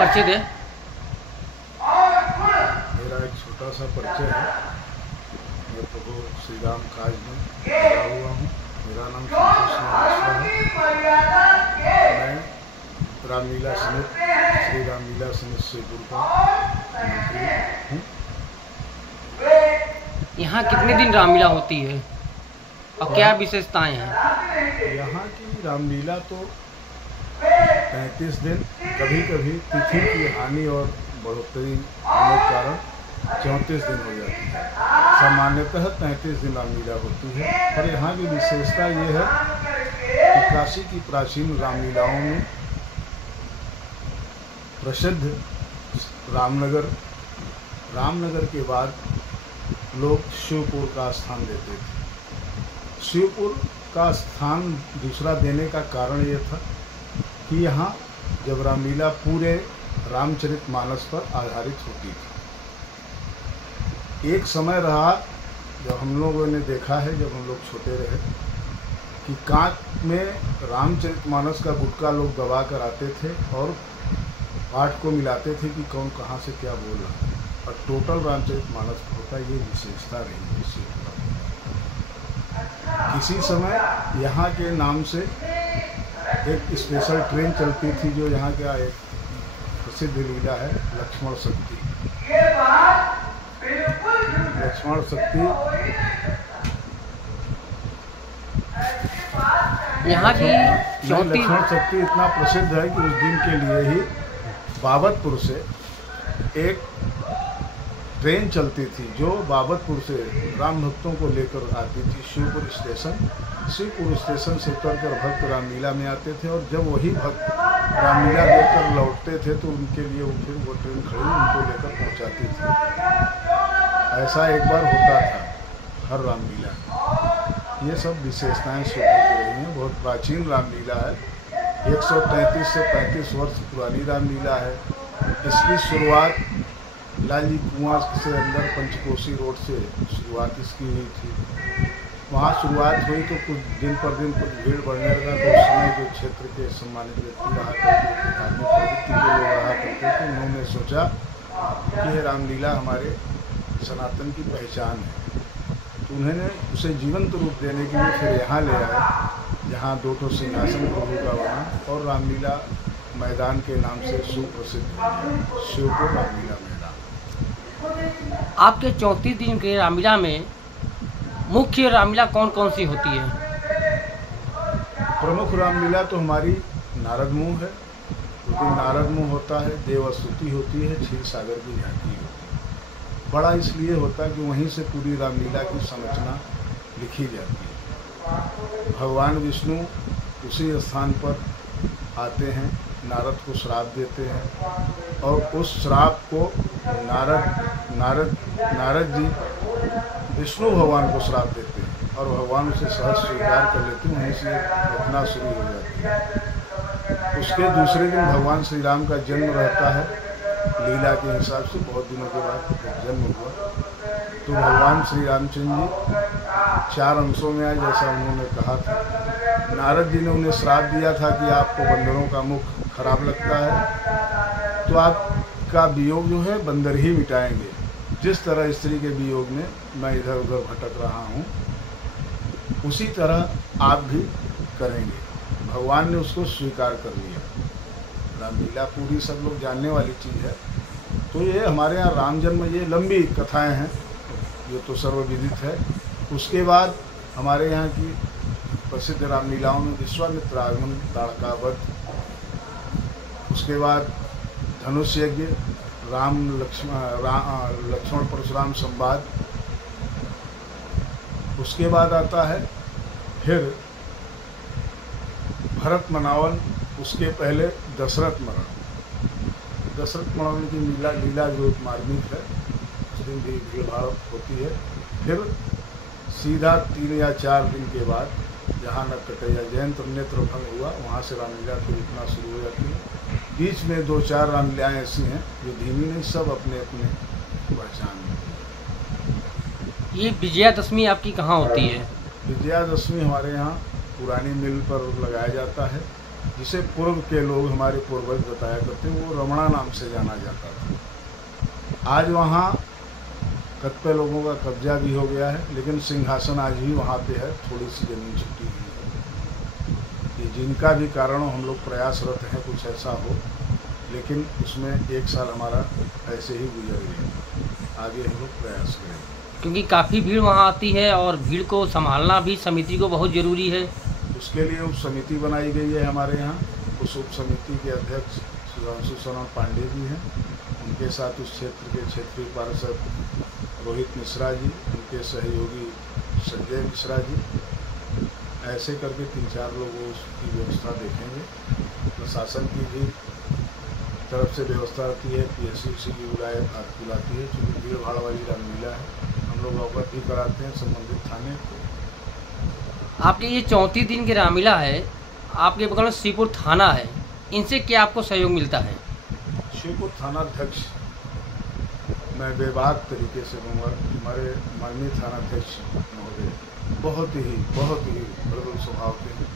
परिचय दें। मेरा एक छोटा सा परिचय है। मैं प्रभु श्री राम काज में लगा हुआ हूँ। मेरा नाम संतोष मिश्रा है। मैं रामलीला समिति श्री रामलीला समिति शिवपुर का मंत्री हूँ। यहाँ कितने दिन रामलीला होती है और क्या विशेषताएं हैं? यहाँ की रामलीला तो 35 दिन, कभी कभी तिथि की हानि और बढ़ोतरी होने के कारण 34 दिन हो जाती है। सामान्यतः 33 दिन रामलीला होती है। पर यहाँ की विशेषता ये है कि काशी की प्राचीन रामलीलाओं में प्रसिद्ध रामनगर के बाद लोग शिवपुर का स्थान देते थे। शिवपुर का स्थान दूसरा देने का कारण ये था कि यहाँ जब रामलीला पूरे रामचरितमानस पर आधारित होती थी। एक समय रहा जब हम लोगों ने देखा है, जब हम लोग छोटे रहे, कि कांच में रामचरितमानस का गुटका लोग दबा कर आते थे और पाठ को मिलाते थे कि कौन कहाँ से क्या बोल रहा है, और टोटल रामचरितमानस होता ये विशेषता रही है। किसी समय यहाँ के नाम से एक स्पेशल ट्रेन चलती थी, जो यहाँ का एक प्रसिद्ध लीला है लक्ष्मण शक्ति। लक्ष्मण शक्ति यहाँ की लक्ष्मण शक्ति इतना प्रसिद्ध है कि उस दिन के लिए ही बाबतपुर से एक ट्रेन चलती थी, जो बाबतपुर से राम भक्तों को लेकर आती थी शिवपुर स्टेशन। शिवपुर स्टेशन से उतरकर भक्त रामलीला में आते थे, और जब वही भक्त रामलीला लेकर लौटते थे तो उनके लिए फिर वो ट्रेन खड़ी उनको लेकर पहुंचाती थी। ऐसा एक बार होता था हर रामलीला। ये सब विशेषताएं शिवपुर की रही हैं। बहुत प्राचीन रामलीला है। 133 से 35 वर्ष पुरानी रामलीला है। इसकी शुरुआत लाली कुआं से अंदर पंचकोशी रोड से शुरुआत इसकी हुई थी। वहाँ शुरुआत हुई तो कुछ दिन पर दिन कुछ भीड़ बढ़ने लगा। तो उस समय जो क्षेत्र के सम्मानित व्यक्ति रहा करते थे, धार्मिक प्रवृत्ति के लोग रहा करते थे, उन्होंने सोचा कि यह रामलीला हमारे सनातन की पहचान है। तो उन्होंने उसे जीवंत रूप देने के लिए फिर यहाँ ले आए, जहाँ 2 सिंहासन प्रभु का बना और रामलीला मैदान के नाम से सुप्रसिद्ध शिवपुर रामलीला मैदान। आपके 34 दिन के रामलीला में मुख्य रामलीला कौन कौन सी होती है? प्रमुख रामलीला तो हमारी नारद मुँह है। उस दिन नारद मुँह होता है, देवस्तुति होती है, क्षीर सागर की झांकी होती है। बड़ा इसलिए होता है कि वहीं से पूरी रामलीला की संरचना लिखी जाती है। भगवान विष्णु उसी स्थान पर आते हैं, नारद को श्राप देते हैं, और उस श्राप को नारद जी विष्णु भगवान को श्राप देते हैं, और भगवान उसे सहज स्वीकार कर लेते हैं। वहीं से घटना शुरू हो जाती है। उसके दूसरे दिन भगवान श्री राम का जन्म रहता है। लीला के हिसाब से बहुत दिनों के बाद जन्म हुआ। तो भगवान श्री रामचंद्र जी 4 अंशों में आए, जैसा उन्होंने कहा था। नारद जी ने उन्हें श्राप दिया था कि आपको बंदरों का मुख खराब लगता है, तो आपका वियोग जो है बंदर ही मिटाएंगे। जिस तरह स्त्री के वियोग में मैं इधर उधर भटक रहा हूँ, उसी तरह आप भी करेंगे। भगवान ने उसको स्वीकार कर लिया। रामलीला पूरी सब लोग जानने वाली चीज़ है। तो ये हमारे यहाँ राम जन्म, ये लंबी कथाएं हैं, ये तो सर्वविदित है। उसके बाद हमारे यहाँ की प्रसिद्ध रामलीलाओं में विश्वामित्र आगमन, ताड़का वध, उसके बाद धनुष यज्ञ, लक्ष्मण परशुराम संवाद, उसके बाद आता है फिर भरत मनावन, उसके पहले दशरथ मरण। दशरथ मरण की लीला जो एक मार्मिक है, उस दिन भी भीड़ भाड़ होती है। फिर सीधा 3 या 4 दिन के बाद जहाँ नरकटिया जयंत नेत्र भंग हुआ, वहाँ से रामलीला फिर इतना शुरू हो जाती है। बीच में 2-4 रामलीलाएँ ऐसी हैं जो धीमी नहीं, सब अपने अपने पहचान में। ये विजयादशमी आपकी कहाँ होती है? विजयादशमी हमारे यहाँ पुरानी मिल पर लगाया जाता है। जिसे पूर्व के लोग हमारे पूर्वज बताया करते, वो रमणा नाम से जाना जाता था। आज वहाँ कतिपय लोगों का कब्जा भी हो गया है, लेकिन सिंहासन आज भी वहाँ पे है, थोड़ी सी जमीन छुटी हुई है। ये जिनका भी कारण हम लोग प्रयासरत हैं कुछ ऐसा हो, लेकिन उसमें 1 साल हमारा ऐसे ही गुजर गया। आगे हम लोग प्रयास करेंगे, क्योंकि काफ़ी भीड़ वहाँ आती है और भीड़ को संभालना भी समिति को बहुत ज़रूरी है। उसके लिए उप समिति बनाई गई है हमारे यहाँ। उस उप समिति के अध्यक्ष सुधांशु शरण पांडे जी हैं। उनके साथ उस क्षेत्र के क्षेत्रीय पार्षद रोहित मिश्रा जी, उनके सहयोगी संजय मिश्रा जी, ऐसे करके 3-4 लोग उसकी व्यवस्था देखेंगे। प्रशासन की भी तरफ से व्यवस्था होती है, PSC की बुलाती है, क्योंकि भीड़ भाड़ वाली रामलीला है। हम लोग अवगत भी कराते हैं संबंधित थाने को। आपके ये 34 दिन की रामलीला है, आपके बगल में श्रीपुर थाना है, इनसे क्या आपको सहयोग मिलता है? श्रीपुर थानाध्यक्ष मैं बेबाक तरीके से कहूँगा, हमारे माननीय थानाध्यक्ष महोदय बहुत ही मृदुल स्वभाव के हैं।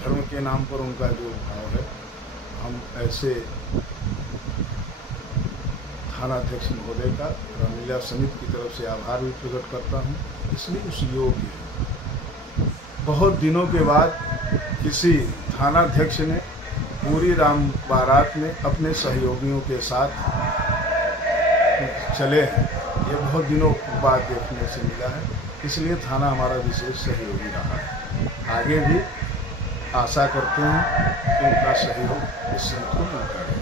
धर्म के नाम पर उनका जो भाव है, हम ऐसे थानाध्यक्ष महोदय का रामलीला समिति की तरफ से आभार भी प्रकट करता हूँ। इसलिए उस योग्य है। बहुत दिनों के बाद किसी थानाध्यक्ष ने पूरी राम बारात में अपने सहयोगियों के साथ चले हैं, ये बहुत दिनों बाद देखने से मिला है। इसलिए थाना हमारा विशेष सहयोगी रहा है। आगे भी आशा करते हैं कि उनका सहयोग इस समिति को मिलता है।